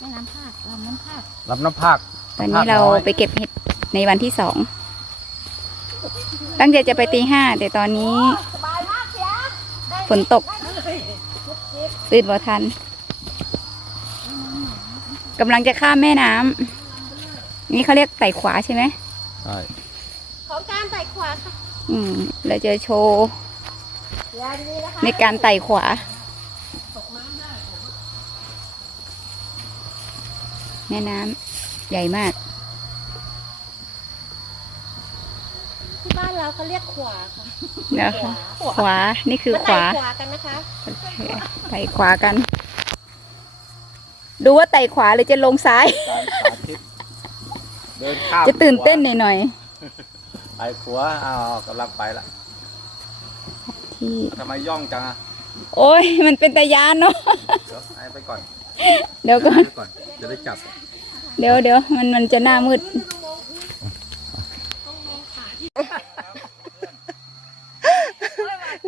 แม่น้ำภาคลำน้ำภาคลำน้ำภาคตอนนี้เราไปเก็บเห็ดในวันที่สอง ตั้งใจจะไปตีห้าแต่ตอนนี้ ฝนตก ตื่นบ่ทันกำลังจะข้ามแม่น้ำนี่เขาเรียกไต่ขวาใช่ไหมใช่ของการไต่ขวาค่ะ อืม เราจะโชว์เดี๋ยวดีๆนะคะในการไต่ขวา แม่น้ำใหญ่มาก ที่บ้านเราเขาเรียกขวาค่ะนะคะ ขวา นี่คือมาขวาไต่ขวากันนะคะโอเคไต่ขวากัน ดูว่าไต่ขวาหรือจะลงซ้าย การสาธิตเดินข้ามจะตื่นเต้นหน่อยไปขวาอ้าวกำลังไปละๆที่ ทำไมย่องจังอะโอ้ย มันเป็นตะยานเนาะ เดี๋ยวให้ไปก่อนเดี๋ยวก่อน ให้ไปก่อน จะได้จับเดี๋ยวเดี๋ยวมันมันจะหน้ามืด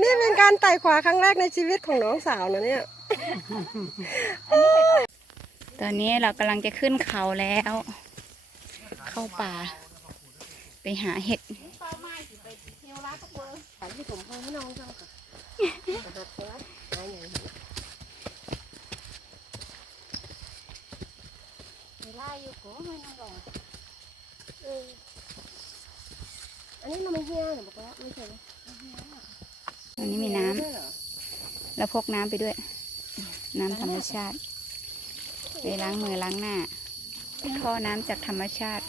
นี่เป็นการไต่ขวาครั้งแรกในชีวิตของน้องสาวนะเนี่ย ตอนนี้เรากำลังจะขึ้นเขาแล้ว เข้าป่า ไปหาเห็ดที่ผมให้น้องจังค่ะเว ลาอยู่ก็ไม่น้องลองเอออันนี้มันไม่เหี้ยหรือเปล่าไม่ใช่ไหมตอนนี้มีน้ำใช่เหรอแล้วพกน้ำไปด้วย น้ำธรรมชาติไปล้างมือล้างหน้าท่อน้ำจากธรรมชาติ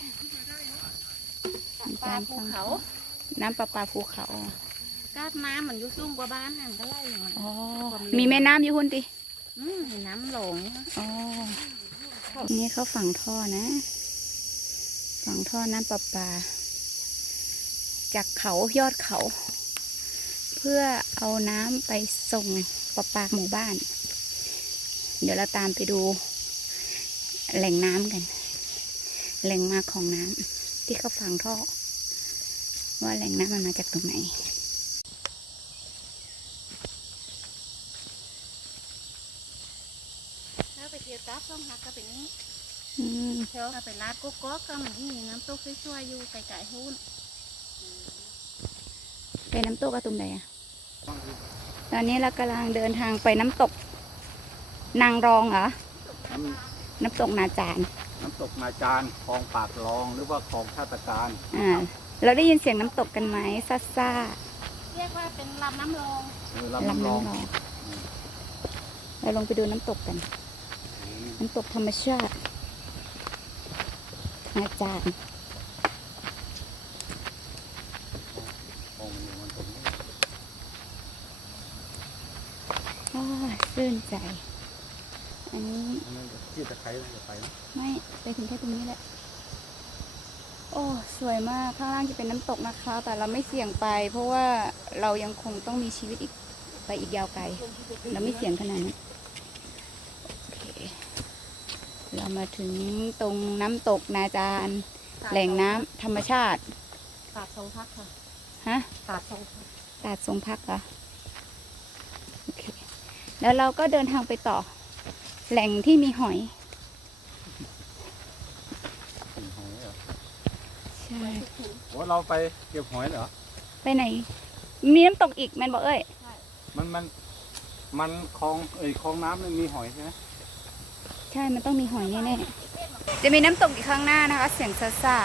ปลาภูเขา น้ำประปาภูเขากาดน้ำมันอยู่สูงกว่าบ้านห่างก็ไล่ลงมาอ๋อมีแม่น้ำอยู่หุ่นดิอืมเห็นน้ำหลงอ๋อ นี่เขาฝังท่อนะ ฝังท่อน้ำประปา จากเขายอดเขา เพื่อเอาน้ำไปส่งประปาหมู่บ้าน เดี๋ยวเราตามไปดู แหล่งน้ำกัน แหล่งมาของน้ำที่เขาฝังท่อ ว่าแหล่งน้ำมันมาจากตรงไหน ถ้าไปเที่ยวจับต้องหักก็เป็นนี้อืมเที่ยวไปลาดก๊กก๊กก็มันมีน้ำตกช่วยๆอยู่ไกลๆหุ้นไปน้ำตกอะตรงไหนอะตอนนี้เรากำลังเดินทางไปน้ำตก นางรองเหรอ น้ำตกนาจารน้ำตกนาจารคลองปากรองหรือว่าคลองชาตการอ่าเราได้ยินเสียงน้ำตกกันไหมซ่าซ่าเรียกว่าเป็นลำน้ำลงเออๆลำน้ำรองน้ำรองเราลงไปดูน้ำตกกัน น้ำตกธรรมชาตินาจารคลองมันตรงนี้อ้าซื่นใจ อันนี้ที่ตะไคร้จะไปนะไม่ไปถึงแค่ตรงนี้แหละ โอ้สวยมากข้างล่างจะเป็นน้ำตกนะคะ แต่เราไม่เสี่ยงไป เพราะว่าเรายังคงต้องมีชีวิตอีกไปอีกยาวไกล เราไม่เสี่ยงขนาดนั้น เรามาถึงตรงน้ำตกนาจารแหล่งน้ำธรรมชาติ ตาดทรงพักค่ะ ฮะ ตาดทรงพักตาดทรงพักเหรอโอเค แล้วเราก็เดินทางไปต่อ แหล่งที่มีหอยเห็นหอยเหรอใช่ โอ้เราไปเก็บหอยเหรอ ไปไหน มีน้ำตกอีกแมนบอกเอ้ย มันมันมันคลองเอ้ยคลองน้ำมันมีหอยใช่ไหม ใช่ มันต้องมีหอยแน่ๆ จะมีน้ำตกอีกข้างหน้านะคะ เสียงซ่าซ่า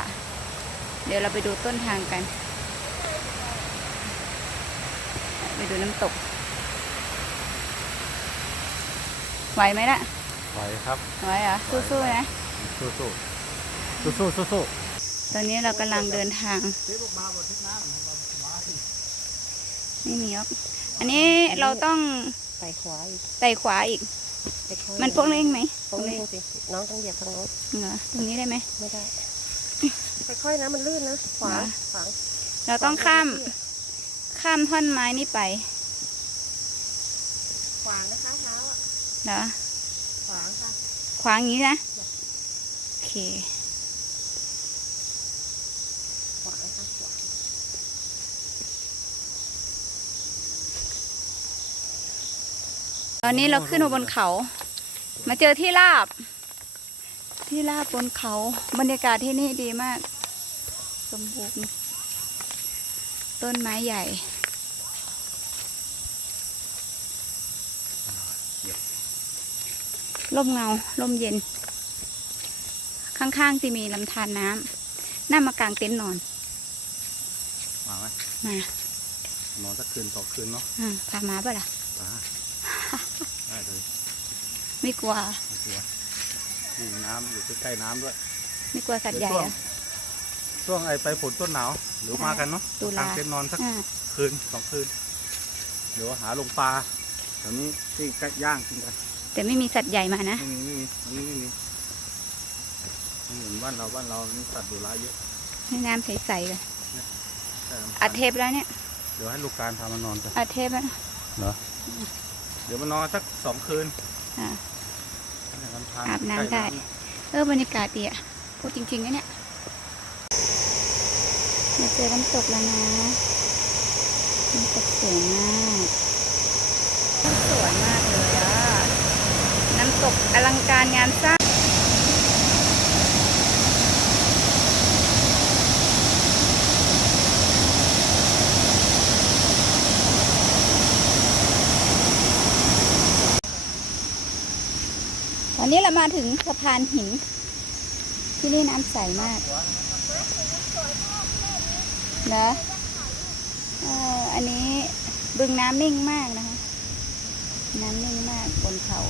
ๆเดี๋ยวเราไปดูต้นทางกัน ไปดูน้ำตก ไหวไหมล่ะหอยครับไหวเหรอสู้ๆนะ สู้สู้สู้สู้สู้สู้ตอนนี้เรากำลังเดินทาง ไม่มีหรอกอันนี้เราต้องไต่ขวาอีกไต่ขวาอีกไต่ขวา มันโป้งเร่งไหมตรงเร่งสิน้องต้องเหยียบทางโน้นเหรอตรงนี้ได้ไหมไม่ได้ค่อยๆนะมันลื่นนะขวาเหรอขวางเราต้องข้าม ข้ามท่อนไม้นี่ไป ขวางนะคะเท้าอะเหรอขวางค่ะขวางอย่างนี้นะโอเค ขวางค่ะขวาง ต อนนี้เราขึ้นมาบนเขา มาเจอที่ราบ ที่ลาบบนเขา บรรยากาศที่นี่ดีมาก สมบูรณ์ ต้นไม้ใหญ่ร่มเงาร่มเย็น ข้างๆจะมีลำธารน้ำน่ามากางเต็นท์นอน มาไหมมานอนสักคืนสองคืนเนาะอ่าพามาป่ะล่ะมา ได้เลยไม่กลัว ไม่กลัวอยู่น้ำอยู่ใกล้ๆน้ำด้วยไม่กลัวสัตว์ใหญ่ช่วงอะช่วงไอ้ไปฝนต้นหนาวหรือมากันเนาะตุลาทางเต็นท์นอนสักอ่าคืนสองคืนเดี๋ยวหาลงปลาแถวนี้ที่ใกล้ย่างกินกันแต่ไม่มีสัตว์ใหญ่มานะ ไม่มีไม่มีอันนี้ไม่มีไม่เหมือนบ้านเราบ้านเรานี่สัตว์ดุร้ายเยอะให้น้ำใสๆเลยใช่ครับอัดเทปแล้วเนี่ยเดี๋ยวให้ลูกการพามานอนกันอัดเทปแล้วเดี๋ยวมานอนสักสองคืนอ่าให้ลำธารอาบน้ำใกล้ได้ เออบรรยากาศดีอะพูดจริงๆนะเนี่ย มาเจอน้ำตกแล้วนะน้ำตกสวยมากสวยมากเลยอะน้ำตกอลังการงานสร้าง วันนี้เรามาถึงสะพานหิน ที่นี่น้ำใสมากนะอันนี้บึงน้ำนิ่งมากนะคะ น้ำนิ่งมากบนเขา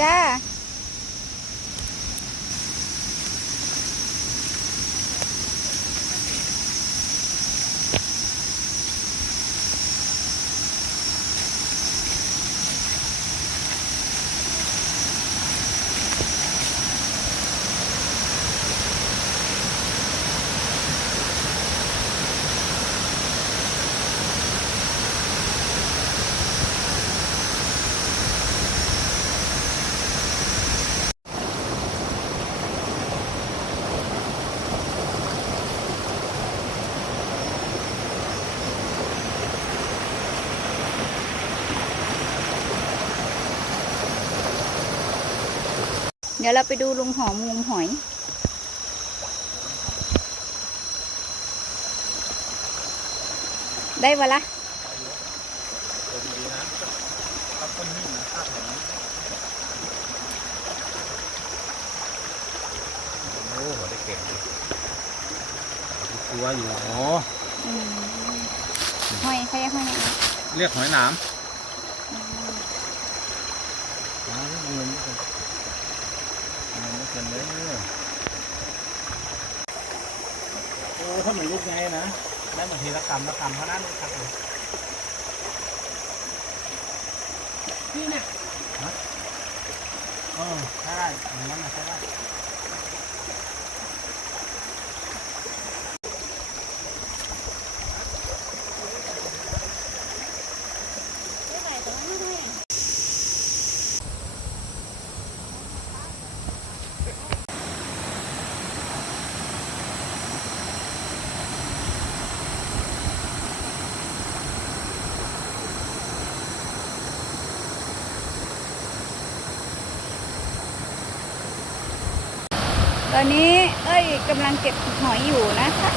จ้า ดี๋ยวเราไปดูลุงหอมงมหอย ได้วะละๆเดี๋ยวดีๆนะรับต้นหินนะข้าแถวนี้โอ้โหได้เก็บดิตัวอยู่อ๋ออืมหอยเขาเรียกหอยอะไรนะเรียกหอยหนามมาเงินไม่ เงินไม่เกินเลยโอ้ถ้ามันลุกไงนะได้บางทีละกรรมละกรรมเท่านั้นเลยครับผมนี่น่ะเออใช่ได้อย่างนั้นนะใช่ได้ ไม่ไหวแต่ว่าไม่ได้ ตอนนี้เอ้ยกำลังเก็บหอยอยู่นะคะ